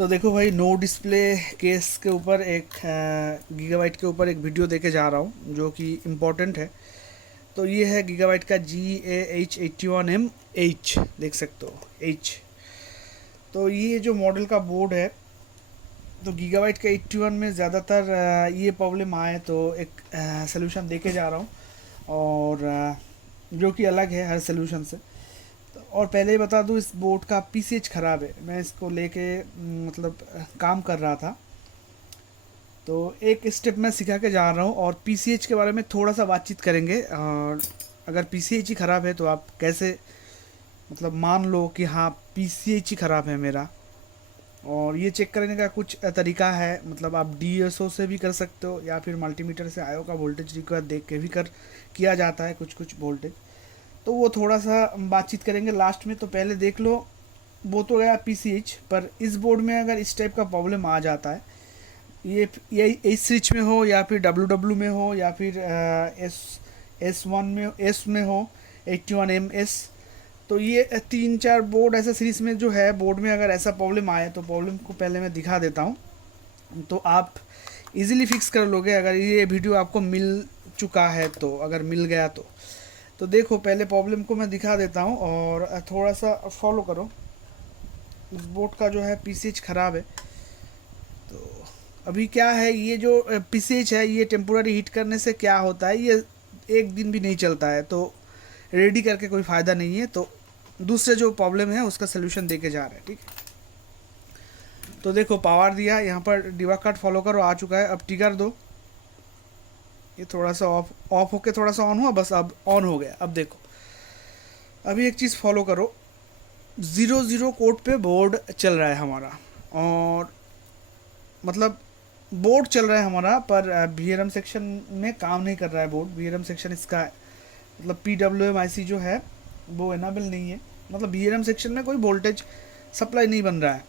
तो देखो भाई, नो डिस्प्ले केस के ऊपर एक गीगाबाइट के ऊपर एक वीडियो देके जा रहा हूँ जो कि इम्पोर्टेंट है। तो ये है गीगाबाइट का GA-H81M-H, देख सकते हो H। तो ये जो मॉडल का बोर्ड है, तो गीगाबाइट का 81 में ज़्यादातर ये प्रॉब्लम आए तो एक सलूशन देके जा रहा हूँ, और जो कि अलग है हर सलूशन से। और पहले ही बता दूँ, इस बोर्ड का पीसीएच ख़राब है। मैं इसको लेके मतलब काम कर रहा था, तो एक स्टेप मैं सिखा के जा रहा हूँ और पीसीएच के बारे में थोड़ा सा बातचीत करेंगे। और अगर पीसीएच ही ख़राब है तो आप कैसे मतलब मान लो कि हाँ पीसीएच ही ख़राब है मेरा। और ये चेक करने का कुछ तरीका है, मतलब आप डीएसओ से भी कर सकते हो या फिर मल्टीमीटर से आयो का वोल्टेज रिक्वायर देख के भी किया जाता है कुछ कुछ वोल्टेज। तो वो थोड़ा सा बातचीत करेंगे लास्ट में। तो पहले देख लो, वो तो गया पीसीएच, पर इस बोर्ड में अगर इस टाइप का प्रॉब्लम आ जाता है, ये एस स्विच में हो या फिर डब्ल्यू में हो या फिर एस में हो 81MS। तो ये तीन चार बोर्ड ऐसे सीरीज में जो है बोर्ड में अगर ऐसा प्रॉब्लम आए तो प्रॉब्लम को पहले मैं दिखा देता हूँ, तो आप इजीली फिक्स कर लोगे अगर ये वीडियो आपको मिल चुका है। तो अगर मिल गया तो देखो, पहले प्रॉब्लम को मैं दिखा देता हूँ और थोड़ा सा फॉलो करो। इस बोर्ड का जो है पीसीएच ख़राब है। तो अभी क्या है, ये जो पीसीएच है ये टेम्पोररी हीट करने से क्या होता है, ये एक दिन भी नहीं चलता है, तो रेडी करके कोई फ़ायदा नहीं है। तो दूसरे जो प्रॉब्लम है उसका सोल्यूशन देके जा रहे हैं, ठीक है। तो देखो, पावर दिया, यहाँ पर डिबग कार्ड फॉलो करो, आ चुका है। अब ट्रिगर दो, ये थोड़ा सा ऑफ होके थोड़ा सा ऑन हुआ, बस अब ऑन हो गया। अब देखो, अभी एक चीज़ फॉलो करो, 00 कोड पे बोर्ड चल रहा है हमारा, और मतलब बोर्ड चल रहा है हमारा, पर बीआरएम सेक्शन में काम नहीं कर रहा है बोर्ड। बीआरएम सेक्शन इसका मतलब PWM-IC जो है वो एनाबल नहीं है, मतलब बीआरएम सेक्शन में कोई वोल्टेज सप्लाई नहीं बन रहा है,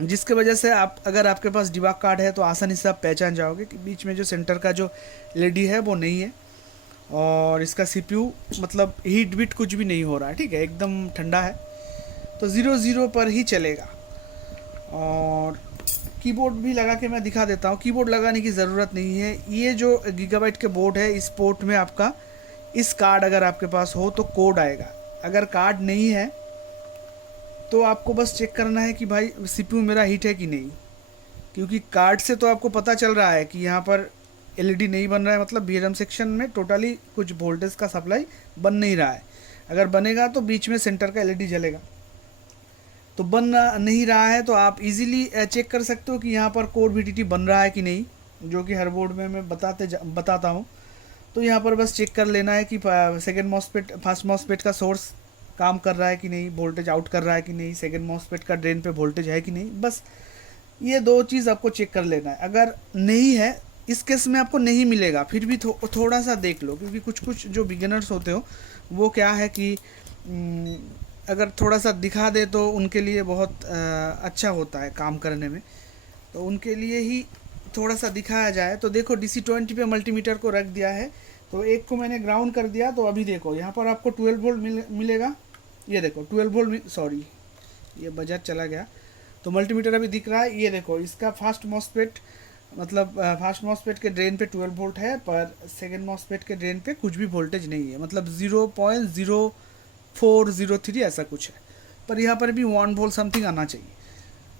जिसके वजह से आप अगर आपके पास डिबग कार्ड है तो आसानी से आप पहचान जाओगे कि बीच में जो सेंटर का जो एलईडी है वो नहीं है, और इसका सीपीयू मतलब हीट बीट कुछ भी नहीं हो रहा है, ठीक है, एकदम ठंडा है। तो 00 पर ही चलेगा। और कीबोर्ड भी लगा के मैं दिखा देता हूँ। कीबोर्ड लगाने की ज़रूरत नहीं है। ये जो गीगाबाइट के बोर्ड है, इस पोर्ट में आपका इस कार्ड अगर आपके पास हो तो कोड आएगा। अगर कार्ड नहीं है तो आपको बस चेक करना है कि भाई सीपीयू मेरा हीट है कि नहीं, क्योंकि कार्ड से तो आपको पता चल रहा है कि यहाँ पर एलईडी नहीं बन रहा है, मतलब बीआरएम सेक्शन में टोटली कुछ वोल्टेज का सप्लाई बन नहीं रहा है। अगर बनेगा तो बीच में सेंटर का एलईडी जलेगा, तो बन नहीं रहा है तो आप इजीली चेक कर सकते हो कि यहाँ पर कोर वीटीटी बन रहा है कि नहीं, जो कि हर बोर्ड में मैं बताता हूँ। तो यहाँ पर बस चेक कर लेना है कि सेकंड मॉसफेट फर्स्ट मॉसफेट का सोर्स काम कर रहा है कि नहीं, वोल्टेज आउट कर रहा है कि नहीं, सेकंड मॉसफेट का ड्रेन पे वोल्टेज है कि नहीं, बस ये दो चीज़ आपको चेक कर लेना है। अगर नहीं है, इस केस में आपको नहीं मिलेगा, फिर भी थोड़ा सा देख लो, क्योंकि कुछ कुछ जो बिगिनर्स होते हो वो क्या है कि अगर थोड़ा सा दिखा दे तो उनके लिए बहुत अच्छा होता है काम करने में, तो उनके लिए ही थोड़ा सा दिखाया जाए। तो देखो, DC20 पे मल्टीमीटर को रख दिया है, तो एक को मैंने ग्राउंड कर दिया। तो अभी देखो यहाँ पर आपको 12 वोल्ट मिलेगा। ये देखो 12 वोल्ट, सॉरी ये बजट चला गया। तो मल्टीमीटर अभी दिख रहा है, ये देखो इसका फास्ट मॉसफेट, मतलब फास्ट मॉसफेट के ड्रेन पे 12 वोल्ट है, पर सेकेंड मॉसफेट के ड्रेन पे कुछ भी वोल्टेज नहीं है, मतलब 0.0403 ऐसा कुछ है। पर यहाँ पर भी 1 वोल्ट समथिंग आना चाहिए।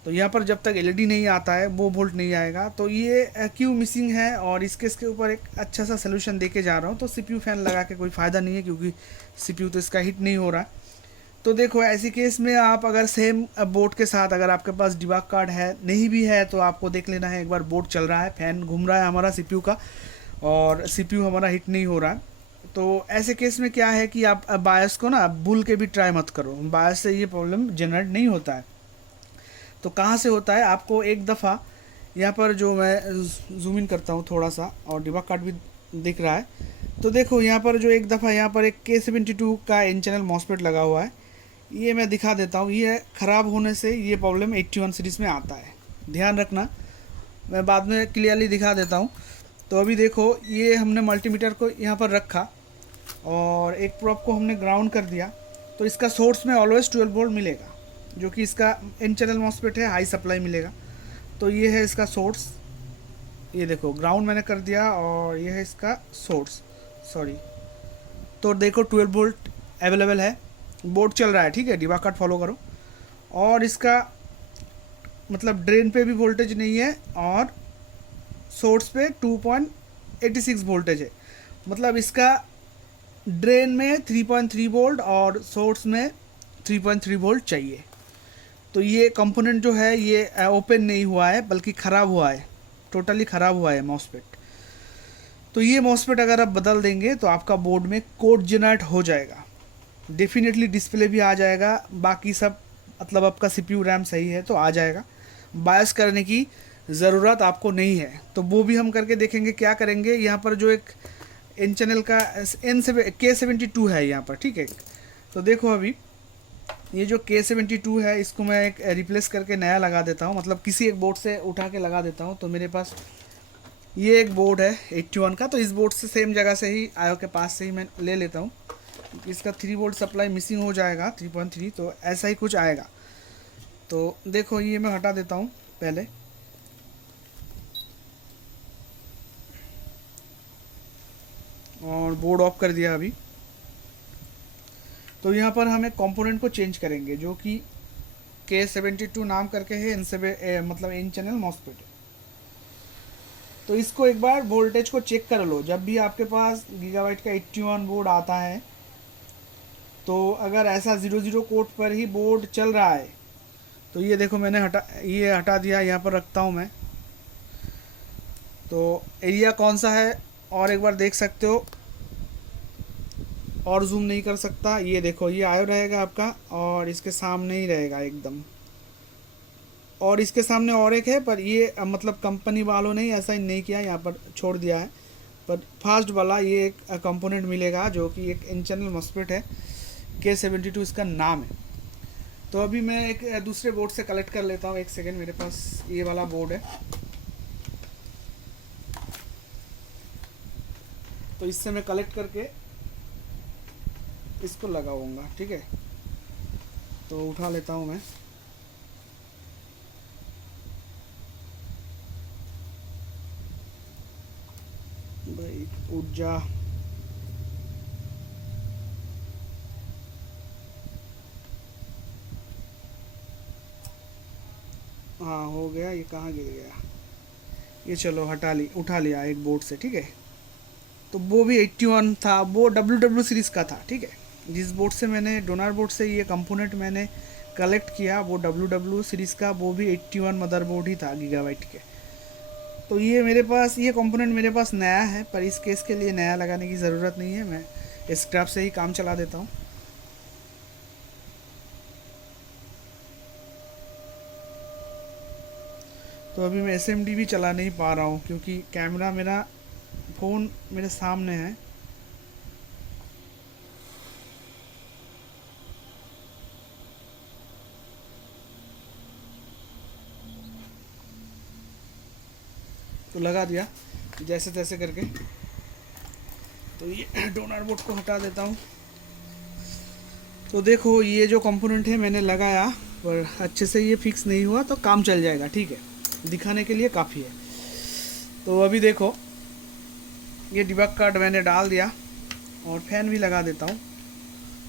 तो यहाँ पर जब तक एलईडी नहीं आता है वो वोल्ट नहीं आएगा। तो ये क्यों मिसिंग है, और इसके ऊपर एक अच्छा सा सलूशन देके जा रहा हूँ। तो सीपीयू फैन लगा के कोई फ़ायदा नहीं है, क्योंकि सीपीयू तो इसका हिट नहीं हो रहा है। तो देखो, ऐसी केस में आप अगर सेम बोर्ड के साथ अगर आपके पास डिबग कार्ड है, नहीं भी है, तो आपको देख लेना है एक बार बोर्ड चल रहा है, फैन घूम रहा है हमारा सीपीयू का, और सीपीयू हमारा हिट नहीं हो रहा है। तो ऐसे केस में क्या है कि आप बायस को ना भूल के भी ट्राई मत करो, बायस से ये प्रॉब्लम जनरेट नहीं होता है। तो कहाँ से होता है, आपको एक दफ़ा यहाँ पर जो मैं जूम इन करता हूँ थोड़ा सा, और डिबग कार्ड भी दिख रहा है। तो देखो यहाँ पर जो एक दफ़ा यहाँ पर एक K72 का इन चैनल मॉसफेट लगा हुआ है, ये मैं दिखा देता हूँ। ये ख़राब होने से ये प्रॉब्लम 81 सीरीज़ में आता है, ध्यान रखना, मैं बाद में क्लियरली दिखा देता हूँ। तो अभी देखो, ये हमने मल्टीमीटर को यहाँ पर रखा और एक प्रोब को हमने ग्राउंड कर दिया, तो इसका सोर्स में ऑलवेज 12 वोल्ट मिलेगा। जो कि इसका एन चैनल मॉस्फेट है, हाई सप्लाई मिलेगा। तो ये है इसका सोर्स, ये देखो ग्राउंड मैंने कर दिया, और ये है इसका सोर्स, सॉरी। तो देखो 12 वोल्ट अवेलेबल है, बोर्ड चल रहा है, ठीक है, डिबा कार्ड फॉलो करो। और इसका मतलब ड्रेन पे भी वोल्टेज नहीं है, और सोर्स पे 2.86 वोल्टेज है। मतलब इसका ड्रेन में 3.3 वोल्ट और सोर्स में 3.3 वोल्ट चाहिए। तो ये कंपोनेंट जो है ये ओपन नहीं हुआ है, बल्कि ख़राब हुआ है, टोटली ख़राब हुआ है मॉस्फेट। तो ये मॉस्फेट अगर आप बदल देंगे तो आपका बोर्ड में कोड जनरेट हो जाएगा, डेफिनेटली डिस्प्ले भी आ जाएगा, बाकी सब मतलब आपका सीपीयू रैम सही है तो आ जाएगा। बायस करने की ज़रूरत आपको नहीं है, तो वो भी हम करके देखेंगे। क्या करेंगे, यहाँ पर जो एक एन चैनल का K72 है यहाँ पर, ठीक है। तो देखो अभी ये जो K72 है, इसको मैं एक रिप्लेस करके नया लगा देता हूँ, मतलब किसी एक बोर्ड से उठा के लगा देता हूँ। तो मेरे पास ये एक बोर्ड है 81 का, तो इस बोर्ड से सेम जगह से ही आयो के पास से ही मैं ले लेता हूँ। इसका 3 वोल्ट सप्लाई मिसिंग हो जाएगा, 3.3, तो ऐसा ही कुछ आएगा। तो देखो ये मैं हटा देता हूँ पहले, और बोर्ड ऑफ कर दिया अभी। तो यहाँ पर हम एक कंपोनेंट को चेंज करेंगे, जो कि K72 नाम करके है, इनसे मतलब इन चैनल मॉस्फेट। तो इसको एक बार वोल्टेज को चेक कर लो। जब भी आपके पास गीगाबाइट का 81 बोर्ड आता है, तो अगर ऐसा 00 कोड पर ही बोर्ड चल रहा है, तो ये देखो मैंने ये हटा दिया, यहाँ पर रखता हूँ मैं। तो एरिया कौन सा है और एक बार देख सकते हो, और जूम नहीं कर सकता। ये देखो ये आयो रहेगा आपका, और इसके सामने ही रहेगा एकदम, और इसके सामने और एक है, पर ये मतलब कंपनी वालों ने ऐसा ही नहीं किया, यहाँ पर छोड़ दिया है। पर फास्ट वाला ये एक कंपोनेंट मिलेगा, जो कि एक इन चैनल मॉस्फेट है, K72 इसका नाम है। तो अभी मैं एक दूसरे बोर्ड से कलेक्ट कर लेता हूँ, एक सेकेंड। मेरे पास ये वाला बोर्ड है, तो इससे मैं कलेक्ट करके इसको लगाऊंगा, ठीक है। तो उठा लेता हूँ मैं। भाई उठ जा। हाँ हो गया, ये कहाँ गिर गया, ये चलो उठा लिया एक बोर्ड से, ठीक है। तो वो भी 81 था, वो WW सीरीज़ का था, ठीक है। जिस बोर्ड से मैंने डोनार बोर्ड से ये कंपोनेंट मैंने कलेक्ट किया, वो WW सीरीज़ का, वो भी 81 मदरबोर्ड ही था गीगाबाइट के। तो ये मेरे पास ये कंपोनेंट मेरे पास नया है, पर इस केस के लिए नया लगाने की ज़रूरत नहीं है, मैं स्क्रैप से ही काम चला देता हूँ। तो अभी मैं SMD भी चला नहीं पा रहा हूँ, क्योंकि कैमरा मेरा फ़ोन मेरे सामने है। तो लगा दिया जैसे तैसे करके। तो ये डोनर बोर्ड को हटा देता हूँ। तो देखो ये जो कंपोनेंट है मैंने लगाया, पर अच्छे से ये फिक्स नहीं हुआ, तो काम चल जाएगा, ठीक है, दिखाने के लिए काफ़ी है। तो अभी देखो ये डिबग कार्ड मैंने डाल दिया, और फैन भी लगा देता हूँ,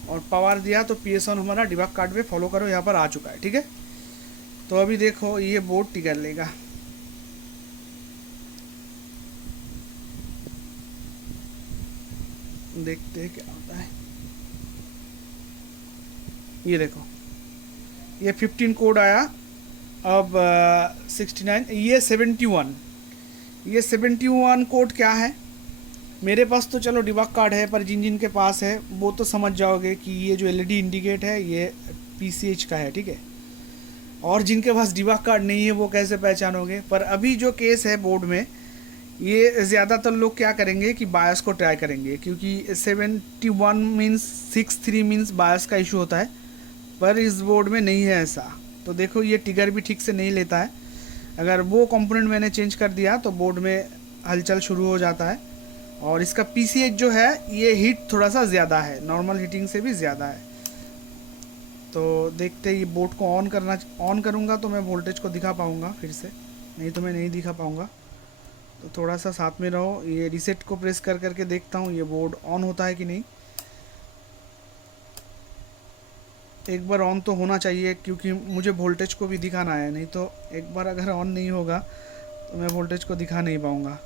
और पावर दिया, तो PS1 हमारा डिबग कार्ड पे फॉलो करो यहाँ पर आ चुका है, ठीक है। तो अभी देखो ये बोर्ड टिकर लेगा। देखते हैं क्या होता है। ये देखो ये 15 कोड आया, अब 69, ये 71, ये 71 कोड क्या है। मेरे पास तो चलो डिबग कार्ड है, पर जिन जिन के पास है वो तो समझ जाओगे कि ये जो LED इंडिकेट है ये PCH का है, ठीक है। और जिनके पास डिबग कार्ड नहीं है वो कैसे पहचानोगे। पर अभी जो केस है बोर्ड में, ये ज़्यादातर लोग क्या करेंगे कि बायस को ट्राई करेंगे, क्योंकि 71 मीन्स 63 मीन्स बायस का इशू होता है, पर इस बोर्ड में नहीं है ऐसा। तो देखो ये टिगर भी ठीक से नहीं लेता है। अगर वो कंपोनेंट मैंने चेंज कर दिया तो बोर्ड में हलचल शुरू हो जाता है। और इसका PCH जो है ये हीट थोड़ा सा ज़्यादा है, नॉर्मल हीटिंग से भी ज़्यादा है। तो देखते ही बोर्ड को ऑन करूँगा तो मैं वोल्टेज को दिखा पाऊँगा फिर से, नहीं तो मैं नहीं दिखा पाऊँगा। तो थोड़ा सा साथ में रहो। ये रीसेट को प्रेस कर करके देखता हूँ ये बोर्ड ऑन होता है कि नहीं। एक बार ऑन तो होना चाहिए क्योंकि मुझे वोल्टेज को भी दिखाना है, नहीं तो एक बार अगर ऑन नहीं होगा तो मैं वोल्टेज को दिखा नहीं पाऊँगा।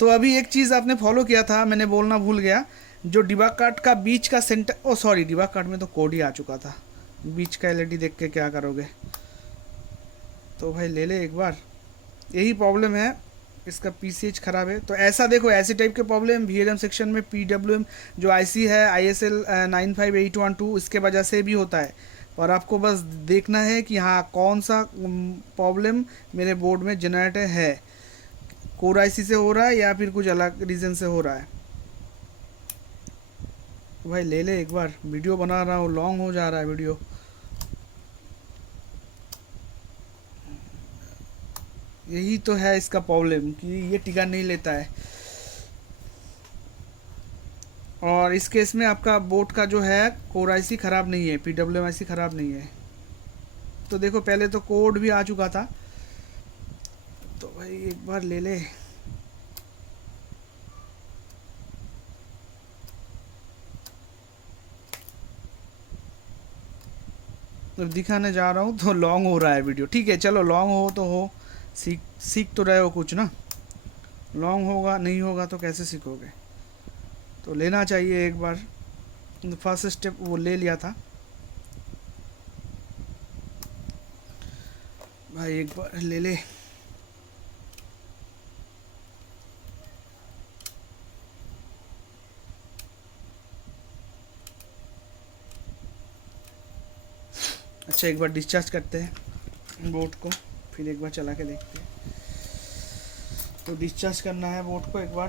तो अभी एक चीज़ आपने फॉलो किया था, मैंने बोलना भूल गया, जो डिबग कार्ड का बीच का सेंटर, ओ सॉरी डिबग कार्ड में तो कोड ही आ चुका था, बीच का एलईडी देख के क्या करोगे। तो भाई ले ले एक बार, यही प्रॉब्लम है, इसका पीसीएच ख़राब है। तो ऐसा देखो, ऐसे टाइप के प्रॉब्लम वीएलएम सेक्शन में पीडब्ल्यूएम जो आईसी है ISL 95812 इसके वजह से भी होता है। और आपको बस देखना है कि हाँ कौन सा प्रॉब्लम मेरे बोर्ड में जनरेट है, कोर आईसी से हो रहा है या फिर कुछ अलग रीज़न से हो रहा है। तो भाई ले ले एक बार, वीडियो बना रहा हूँ, लॉन्ग हो जा रहा है वीडियो। यही तो है इसका प्रॉब्लम कि ये टिका नहीं लेता है। और इस केस में आपका बोर्ड का जो है कोर आईसी ख़राब नहीं है, पीडब्ल्यूएम आईसी ख़राब नहीं है। तो देखो पहले तो कोड भी आ चुका था, तो भाई एक बार ले ले। अब दिखाने जा रहा हूँ तो लॉन्ग हो रहा है वीडियो, ठीक है चलो लॉन्ग हो तो हो, सीख तो रहे हो कुछ ना। लॉन्ग होगा नहीं होगा तो कैसे सीखोगे। तो लेना चाहिए एक बार, फर्स्ट स्टेप वो ले लिया था भाई, एक बार ले ले। अच्छा एक बार डिस्चार्ज करते हैं बोर्ड को, फिर एक बार चला के देखते हैं। तो डिस्चार्ज करना है बोर्ड को, एक बार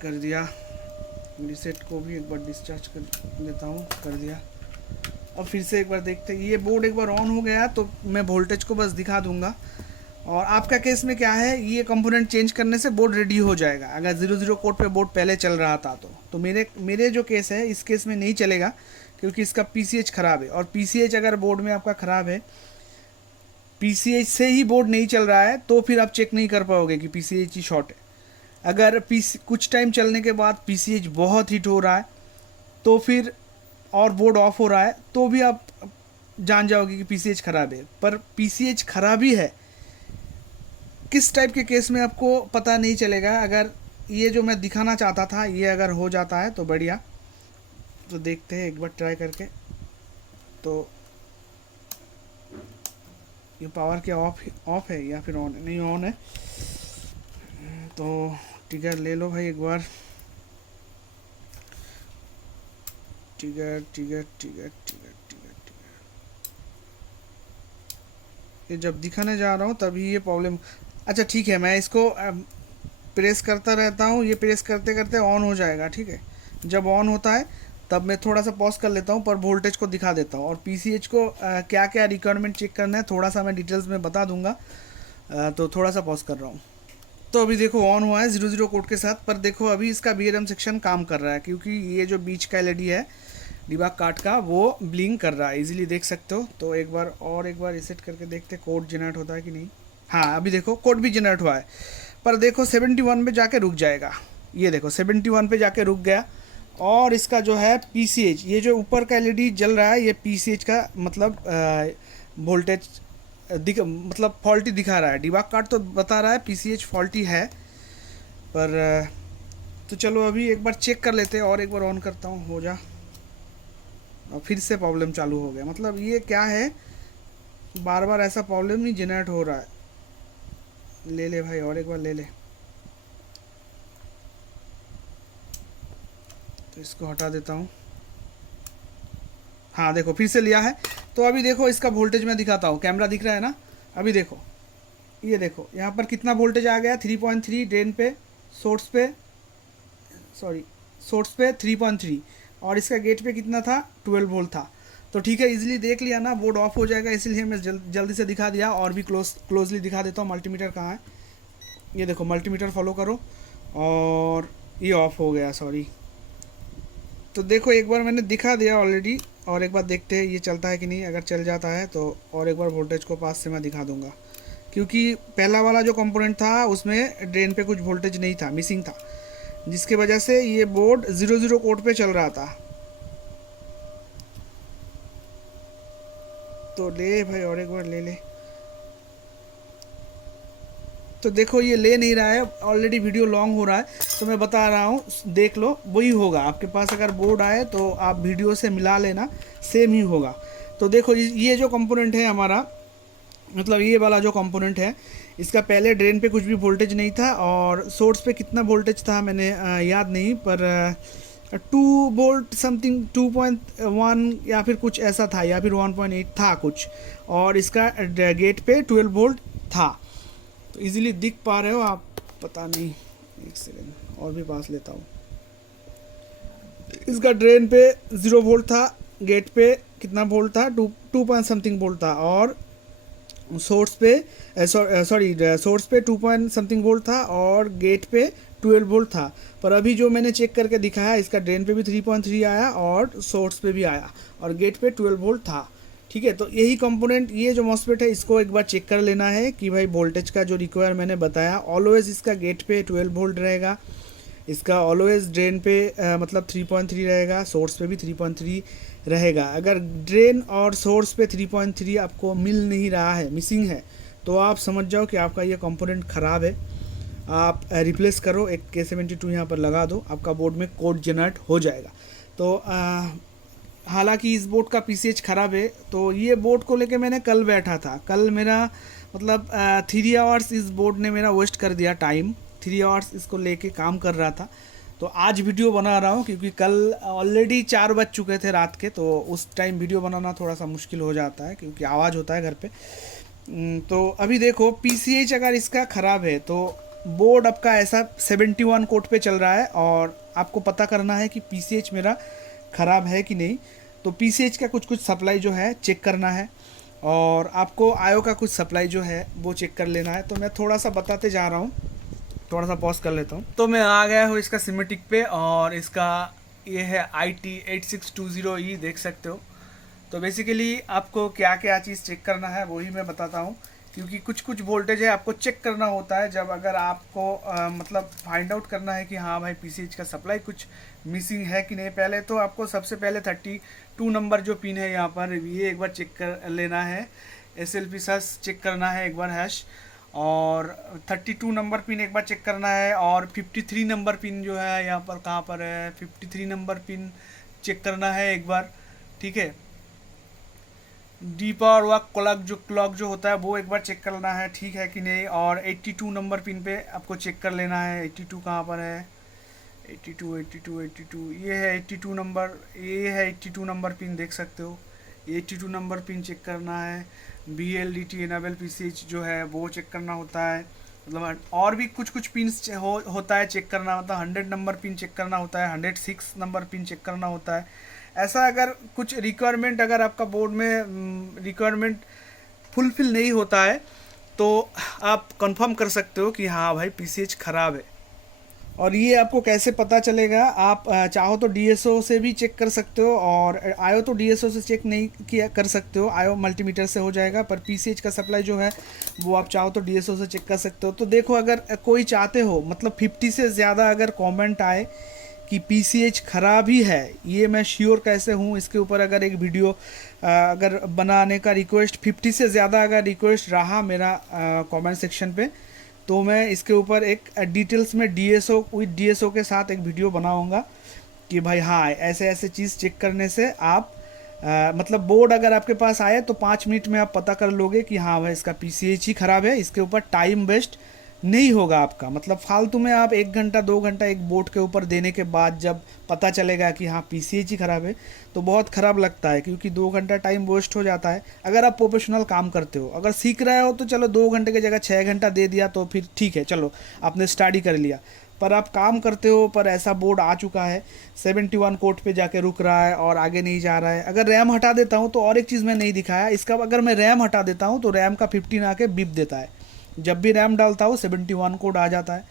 कर दिया। रीसेट को भी एक बार डिस्चार्ज कर लेता हूँ, कर दिया। अब फिर से एक बार देखते हैं, ये बोर्ड एक बार ऑन हो गया तो मैं वोल्टेज को बस दिखा दूंगा। और आपका केस में क्या है, ये कंपोनेंट चेंज करने से बोर्ड रेडी हो जाएगा। अगर 00 कोड पे बोर्ड पहले चल रहा था तो मेरे जो केस है इस केस में नहीं चलेगा क्योंकि इसका पीसीएच ख़राब है। और पीसीएच अगर बोर्ड में आपका ख़राब है, पीसीएच से ही बोर्ड नहीं चल रहा है, तो फिर आप चेक नहीं कर पाओगे कि पीसीएच ही शॉर्ट है। अगर कुछ टाइम चलने के बाद पीसीएच बहुत हीट हो रहा है तो फिर, और बोर्ड ऑफ हो रहा है, तो भी आप जान जाओगे कि पीसीएच ख़राब है। पर पीसीएच ख़राब ही है, किस टाइप के केस में आपको पता नहीं चलेगा। अगर ये जो मैं दिखाना चाहता था ये अगर हो जाता है तो बढ़िया। तो देखते हैं एक बार ट्राई करके। तो ये पावर क्या ऑफ है या फिर ऑन है, नहीं ऑन है। तो टिगर ले लो भाई एक बार, टिगर टिगर टिगर टिगर टिगर टिगर। ये जब दिखाने जा रहा हूँ तभी ये प्रॉब्लम। अच्छा ठीक है, मैं इसको प्रेस करता रहता हूँ, ये प्रेस करते करते ऑन हो जाएगा, ठीक है। जब ऑन होता है तब मैं थोड़ा सा पॉज कर लेता हूँ, पर वोल्टेज को दिखा देता हूँ। और पीसीएच को क्या क्या रिक्वायरमेंट चेक करना है थोड़ा सा मैं डिटेल्स में बता दूंगा। तो थोड़ा सा पॉज कर रहा हूँ। तो अभी देखो ऑन हुआ है 00 कोड के साथ, पर देखो अभी इसका वीएलएम सेक्शन काम कर रहा है क्योंकि ये जो बीच का एलईडी है डिबग कार्ड का वो ब्लिंक कर रहा है, इजीली देख सकते हो। तो एक बार रीसेट करके देखते कोड जनरेट होता है कि नहीं। हाँ अभी देखो कोड भी जनरेट हुआ है, पर देखो 71 पे जाके रुक जाएगा। ये देखो 71 पे जाके रुक गया। और इसका जो है पीसीएच, ये जो ऊपर का एलईडी जल रहा है ये पीसीएच का मतलब वोल्टेज मतलब फॉल्टी दिखा रहा है। डिबग कार्ड तो बता रहा है पीसीएच फॉल्टी है, पर तो चलो अभी एक बार चेक कर लेते हैं। और एक बार ऑन करता हूँ, हो जा। और फिर से प्रॉब्लम चालू हो गया, मतलब ये क्या है, बार बार ऐसा प्रॉब्लम नहीं जनरेट हो रहा है। ले ले भाई और एक बार ले ले। तो इसको हटा देता हूँ। हाँ देखो फिर से लिया है। तो अभी देखो इसका वोल्टेज मैं दिखाता हूँ, कैमरा दिख रहा है ना। अभी देखो ये देखो यहाँ पर कितना वोल्टेज आ गया, 3.3 ड्रेन पे, सोर्स पे 3.3, और इसका गेट पे कितना था 12 वोल्ट था। तो ठीक है, इजीली देख लिया ना, बोर्ड ऑफ हो जाएगा, इसलिए मैं जल्दी से दिखा दिया। और भी क्लोजली दिखा देता हूँ। मल्टीमीटर कहाँ है, ये देखो मल्टीमीटर फॉलो करो, और ये ऑफ हो गया, सॉरी तो देखो एक बार मैंने दिखा दिया ऑलरेडी, और एक बार देखते हैं ये चलता है कि नहीं। अगर चल जाता है तो और एक बार वोल्टेज को पास से मैं दिखा दूंगा, क्योंकि पहला वाला जो कंपोनेंट था उसमें ड्रेन पे कुछ वोल्टेज नहीं था, मिसिंग था, जिसके वजह से ये बोर्ड 00 कोड पे चल रहा था। तो ले भाई और एक बार ले ले। तो देखो ये ले नहीं रहा है, ऑलरेडी वीडियो लॉन्ग हो रहा है, तो मैं बता रहा हूँ, देख लो वही होगा। आपके पास अगर बोर्ड आए तो आप वीडियो से मिला लेना, सेम ही होगा। तो देखो ये जो कंपोनेंट है हमारा, मतलब ये वाला जो कंपोनेंट है, इसका पहले ड्रेन पे कुछ भी वोल्टेज नहीं था, और सोर्स पे कितना वोल्टेज था मैंने याद नहीं, पर 2 वोल्ट समथिंग, 2.1 या फिर कुछ ऐसा था, या फिर 1.8 था कुछ, और इसका गेट पे 12 वोल्ट था। तो इजीली दिख पा रहे हो आप, पता नहीं, एक सेकेंड और भी पास लेता हूँ। इसका ड्रेन पे 0 वोल्ट था, गेट पे कितना वोल्ट था, 2 पॉइंट समथिंग वोल्ट था, और सोर्स पे सोर्स पे 2 पॉइंट समथिंग वोल्ट था, और गेट पे 12 वोल्ट था। पर अभी जो मैंने चेक करके दिखाया, इसका ड्रेन पे भी 3.3 आया और सोर्स पे भी आया, और गेट पे 12 वोल्ट था। ठीक है, तो यही कंपोनेंट, ये जो मॉसफेट है, इसको एक बार चेक कर लेना है कि भाई वोल्टेज का जो रिक्वायर मैंने बताया, ऑलवेज इसका गेट पे 12 वोल्ट रहेगा, इसका ऑलवेज ड्रेन पे मतलब 3.3 रहेगा, सोर्स पे भी 3.3 रहेगा। अगर ड्रेन और सोर्स पे 3.3 आपको मिल नहीं रहा है, मिसिंग है, तो आप समझ जाओ कि आपका ये कंपोनेंट ख़राब है। आप रिप्लेस करो, एक K72 यहाँ पर लगा दो, आपका बोर्ड में कोड जनरेट हो जाएगा। तो हालांकि इस बोर्ड का PCH ख़राब है, तो ये बोर्ड को लेके मैंने कल बैठा था, कल मेरा मतलब 3 आवर्स इस बोर्ड ने मेरा वेस्ट कर दिया टाइम, 3 आवर्स इसको लेके काम कर रहा था। तो आज वीडियो बना रहा हूँ, क्योंकि कल ऑलरेडी 4 बज चुके थे रात के, तो उस टाइम वीडियो बनाना थोड़ा सा मुश्किल हो जाता है, क्योंकि आवाज़ होता है घर पे। तो अभी देखो PCH अगर इसका ख़राब है, तो बोर्ड आपका ऐसा 71 कोड पे चल रहा है, और आपको पता करना है कि PCH मेरा ख़राब है कि नहीं। तो PCH का कुछ सप्लाई जो है चेक करना है, और आपको आयो का कुछ सप्लाई जो है वो चेक कर लेना है। तो मैं थोड़ा सा बताते जा रहा हूँ, थोड़ा सा पॉज कर लेता हूँ। तो मैं आ गया हूँ इसका सिमेटिक पे, और इसका ये है IT8620E, देख सकते हो। तो बेसिकली आपको क्या क्या चीज़ चेक करना है वही मैं बताता हूँ, क्योंकि कुछ वोल्टेज है आपको चेक करना होता है, जब अगर आपको मतलब फाइंड आउट करना है कि हाँ भाई PCH का सप्लाई कुछ मिसिंग है कि नहीं। पहले तो आपको सबसे पहले 32 नंबर जो पिन है यहाँ पर, ये एक बार चेक कर लेना है, SLP सस चेक करना है एक बार, हैश, और 32 नंबर पिन एक बार चेक करना है, और 53 नंबर पिन जो है यहाँ पर, कहाँ पर है, 53 नंबर पिन चेक करना है एक बार। ठीक है, डी पावर व क्लॉक जो होता है वो एक बार चेक करना है, ठीक है कि नहीं। और 82 नंबर पिन पे आपको चेक कर लेना है, 82 कहाँ पर है, 82 ये है 82 नंबर, ये है 82 नंबर पिन, देख सकते हो, 82 नंबर पिन चेक करना है। BLDT इनेबल PCH जो है वो चेक करना होता है, मतलब और भी कुछ पिन्स होता है चेक करना, मतलब 100 नंबर पिन चेक करना होता है, 106 नंबर पिन चेक करना होता है। ऐसा अगर कुछ रिक्वायरमेंट, अगर आपका बोर्ड में रिक्वायरमेंट फुलफिल नहीं होता है, तो आप कंफर्म कर सकते हो कि हाँ भाई PCH ख़राब है। और ये आपको कैसे पता चलेगा, आप चाहो तो DSO से भी चेक कर सकते हो, और आयो तो DSO से चेक नहीं किया कर सकते हो, आयो मल्टीमीटर से हो जाएगा, पर PCH का सप्लाई जो है वो आप चाहो तो DSO से चेक कर सकते हो। तो देखो, अगर कोई चाहते हो, मतलब 50 से ज़्यादा अगर कमेंट आए कि PCH ख़राब ही है, ये मैं श्योर कैसे हूँ, इसके ऊपर अगर एक वीडियो अगर बनाने का रिक्वेस्ट 50 से ज़्यादा अगर रिक्वेस्ट रहा मेरा कमेंट सेक्शन पे, तो मैं इसके ऊपर एक डिटेल्स में DSO विद DSO के साथ एक वीडियो बनाऊंगा कि भाई हाँ, ऐसे ऐसे चीज़ चेक करने से आप मतलब बोर्ड अगर आपके पास आए तो 5 मिनट में आप पता कर लोगे कि हाँ भाई इसका PCH ही ख़राब है। इसके ऊपर टाइम वेस्ट नहीं होगा आपका, मतलब फालतू में आप 1 घंटा 2 घंटा एक बोर्ड के ऊपर देने के बाद जब पता चलेगा कि हाँ PCH ही ख़राब है, तो बहुत ख़राब लगता है, क्योंकि 2 घंटा टाइम वेस्ट हो जाता है। अगर आप प्रोफेशनल काम करते हो, अगर सीख रहे हो, तो चलो 2 घंटे की जगह 6 घंटा दे दिया तो फिर ठीक है, चलो आपने स्टडी कर लिया। पर आप काम करते हो, पर ऐसा बोर्ड आ चुका है 71 कोड पे जाके रुक रहा है और आगे नहीं जा रहा है। अगर रैम हटा देता हूँ, तो और एक चीज़ मैं नहीं दिखाया इसका, अगर मैं रैम हटा देता हूँ तो रैम का 15 आके बिप देता है, जब भी रैम डालता हूँ 71 कोड आ जाता है।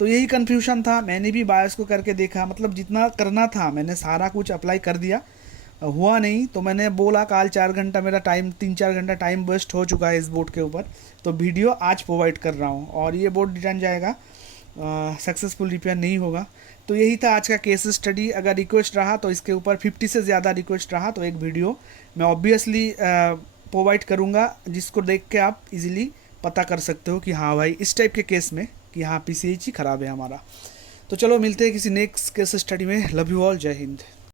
तो यही कन्फ्यूजन था, मैंने भी बायस को करके देखा, मतलब जितना करना था मैंने सारा कुछ अप्लाई कर दिया, हुआ नहीं। तो मैंने बोला कल 4 घंटा मेरा टाइम, 3-4 घंटा टाइम वेस्ट हो चुका है इस बोर्ड के ऊपर, तो वीडियो आज प्रोवाइड कर रहा हूँ और ये बोर्ड रिटर्न जाएगा, सक्सेसफुल रिपेयर नहीं होगा। तो यही था आज का केस स्टडी। अगर रिक्वेस्ट रहा तो इसके ऊपर 50 से ज़्यादा रिक्वेस्ट रहा तो एक वीडियो मैं ऑब्वियसली प्रोवाइड करूँगा, जिसको देख के आप इजीली पता कर सकते हो कि हाँ भाई इस टाइप के केस में कि हाँ PCH ही ख़राब है हमारा। तो चलो मिलते हैं किसी नेक्स्ट केस स्टडी में। लव यू ऑल, जय हिंद।